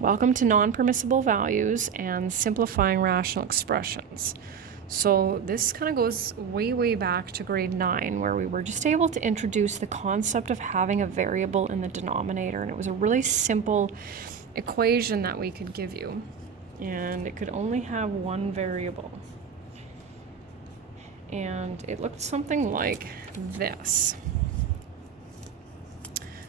Welcome to Non-Permissible Values and Simplifying Rational Expressions. So this kind of goes way back to grade 9, where we were just able to introduce the concept of having a variable in the denominator, and it was a really simple equation that we could give you, and it could only have one variable. And it looked something like this.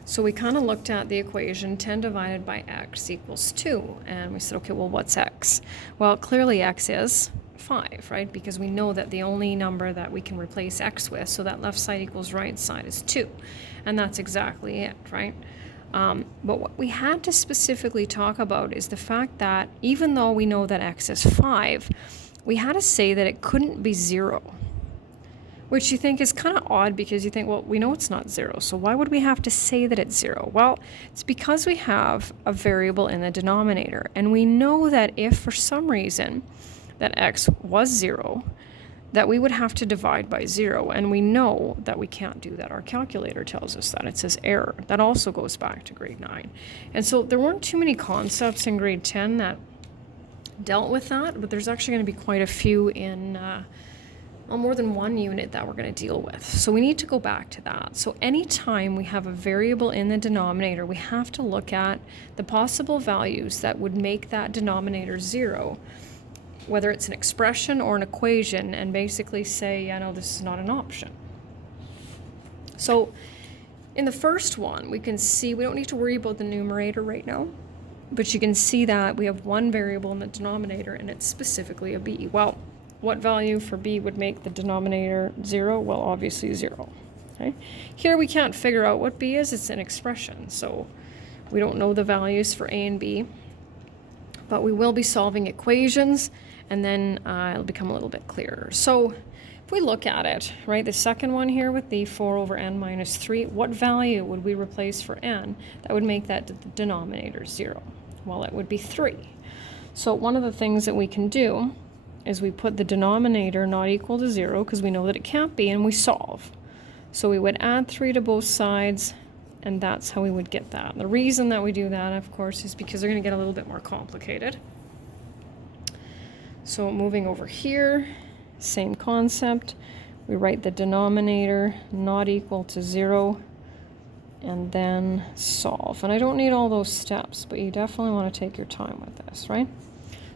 So we kind of looked at the equation 10 divided by x equals 2, and we said, okay, well, what's x? Well, clearly x is 5, right? Because we know that the only number that we can replace x with, so that left side equals right side, is 2. And that's exactly it, right? But what we had to specifically talk about is the fact that even though we know that x is 5, we had to say that it couldn't be 0. Which you think is kind of odd, because you think, well, we know it's not 0, so why would we have to say that it's 0? Well, it's because we have a variable in the denominator, and we know that if for some reason that x was 0, that we would have to divide by 0, and we know that we can't do that. Our calculator tells us that. It says error. That also goes back to grade 9. And so there weren't too many concepts in grade 10 that dealt with that, but there's actually going to be quite a few in more than one unit that we're going to deal with. So we need to go back to that. So anytime we have a variable in the denominator, we have to look at the possible values that would make that denominator 0, whether it's an expression or an equation, and basically say, yeah, no, this is not an option. So in the first one, we can see we don't need to worry about the numerator right now, but you can see that we have one variable in the denominator, and it's specifically a b. Well, what value for b would make the denominator 0? Well, obviously 0. Okay? Here we can't figure out what b is. It's an expression, so we don't know the values for a and b. But we will be solving equations, and then it'll become a little bit clearer. So if we look at it, right, the second one here with the 4 over n minus 3, what value would we replace for n that would make that denominator 0? Well, it would be 3. So one of the things that we can do is we put the denominator not equal to 0, because we know that it can't be, and we solve. So we would add 3 to both sides, and that's how we would get that. The reason that we do that, of course, is because they're going to get a little bit more complicated. So moving over here, same concept. We write the denominator not equal to 0, and then solve. And I don't need all those steps, but you definitely want to take your time with this, right?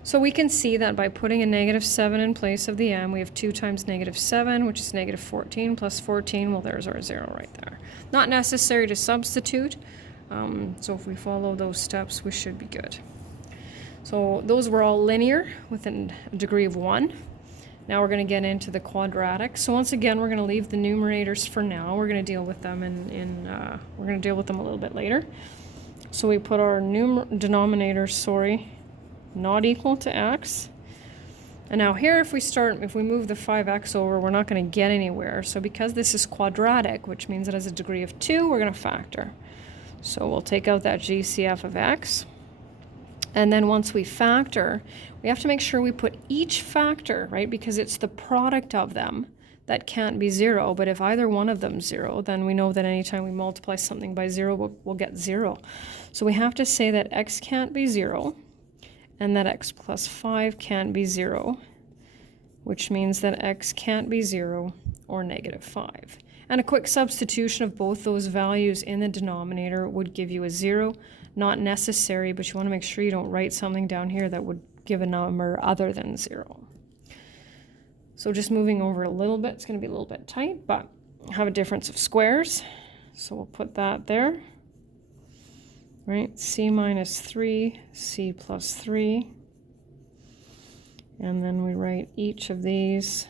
So we can see that by putting a -7 in place of the m, we have 2 times -7, which is -14, plus 14, well, there's our 0 right there. Not necessary to substitute, so if we follow those steps, we should be good. So those were all linear with a degree of 1. Now we're going to get into the quadratic. So once again, we're going to leave the numerators for now. We're going to deal with them we're going to deal with them a little bit later. So we put our denominator, not equal to x. And now here, if we move the 5x over, we're not going to get anywhere. So because this is quadratic, which means it has a degree of 2, we're going to factor. So we'll take out that GCF of x. And then once we factor, we have to make sure we put each factor, right? Because it's the product of them that can't be 0. But if either one of them is 0, then we know that anytime we multiply something by 0, we'll get 0. So we have to say that x can't be 0. And that x plus 5 can't be 0, which means that x can't be 0 or -5. And a quick substitution of both those values in the denominator would give you a 0. Not necessary, but you want to make sure you don't write something down here that would give a number other than 0. So just moving over a little bit, it's going to be a little bit tight, but have a difference of squares. So we'll put that there. Right, c minus 3, c plus 3, and then we write each of these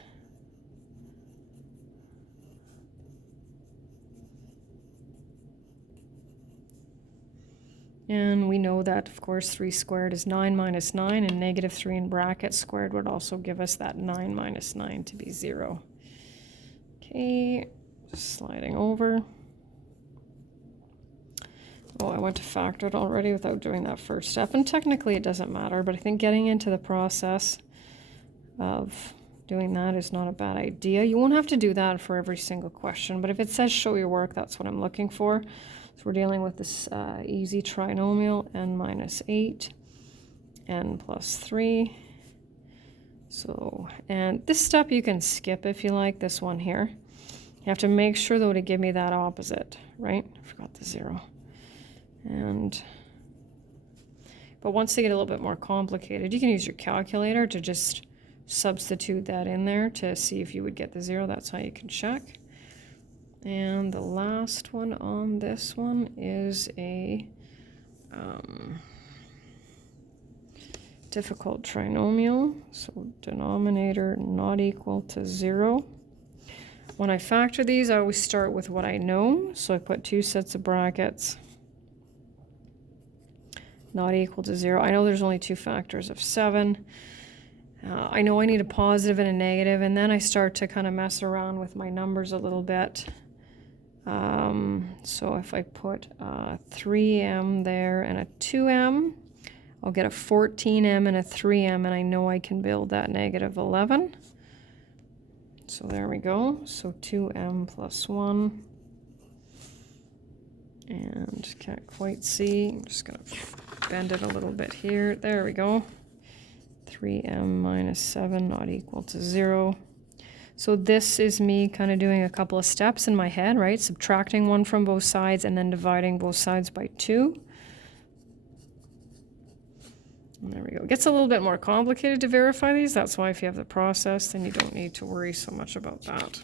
and we know that, of course, 3 squared is 9 minus 9, and -3 in brackets squared would also give us that 9 minus 9 to be 0. Okay, sliding over. Oh, I went to factor it already without doing that first step, and technically it doesn't matter, but I think getting into the process of doing that is not a bad idea. You won't have to do that for every single question, but if it says show your work, that's what I'm looking for. So we're dealing with this easy trinomial, n minus 8, n plus 3. So, and this step you can skip if you like, this one here. You have to make sure, though, to give me that opposite, right? I forgot the 0. But once they get a little bit more complicated, you can use your calculator to just substitute that in there to see if you would get the 0. That's how you can check. And the last one on this one is a difficult trinomial. So denominator not equal to 0. When I factor these, I always start with what I know. So I put 2 sets of brackets. Not equal to 0. I know there's only 2 factors of 7. I know I need a positive and a negative, and then I start to kind of mess around with my numbers a little bit. So if I put a 3m there and a 2m, I'll get a 14m and a 3m, and I know I can build that negative 11. So there we go. So 2m plus 1. And can't quite see. I'm just going to bend it a little bit here. There we go. 3m minus 7 not equal to 0. So this is me kind of doing a couple of steps in my head, right? Subtracting 1 from both sides and then dividing both sides by 2. And there we go. It gets a little bit more complicated to verify these. That's why if you have the process, then you don't need to worry so much about that.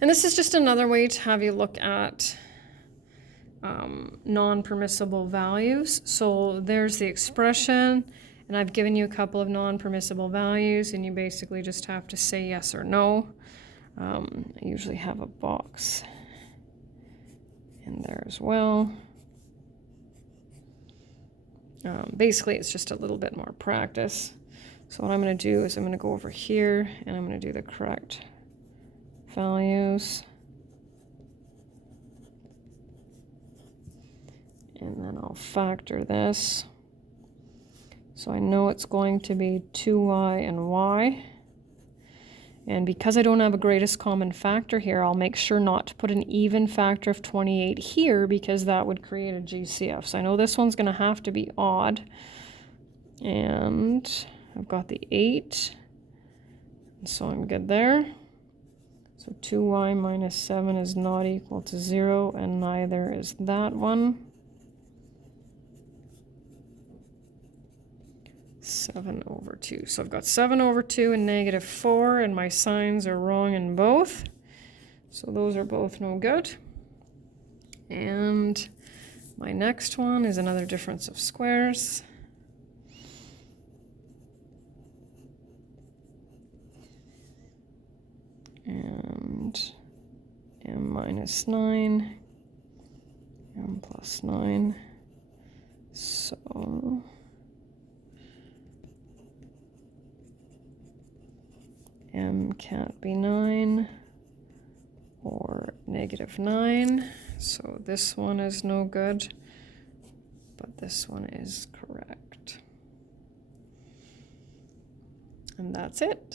And this is just another way to have you look at non-permissible values. So there's the expression, and I've given you a couple of non-permissible values, and you basically just have to say yes or no. I usually have a box in there as well. Basically, it's just a little bit more practice. So what I'm going to do is I'm going to go over here, and I'm going to do the correct values. And then I'll factor this. So I know it's going to be 2y and y. And because I don't have a greatest common factor here, I'll make sure not to put an even factor of 28 here, because that would create a GCF. So I know this one's going to have to be odd. And I've got the 8. And so I'm good there. So 2y minus 7 is not equal to 0, and neither is that one. 7 over 2. So I've got 7 over 2 and negative 4, and my signs are wrong in both. So those are both no good. And my next one is another difference of squares. And m minus 9, m plus 9. So m can't be 9 or negative 9. So this one is no good, but this one is correct. And that's it.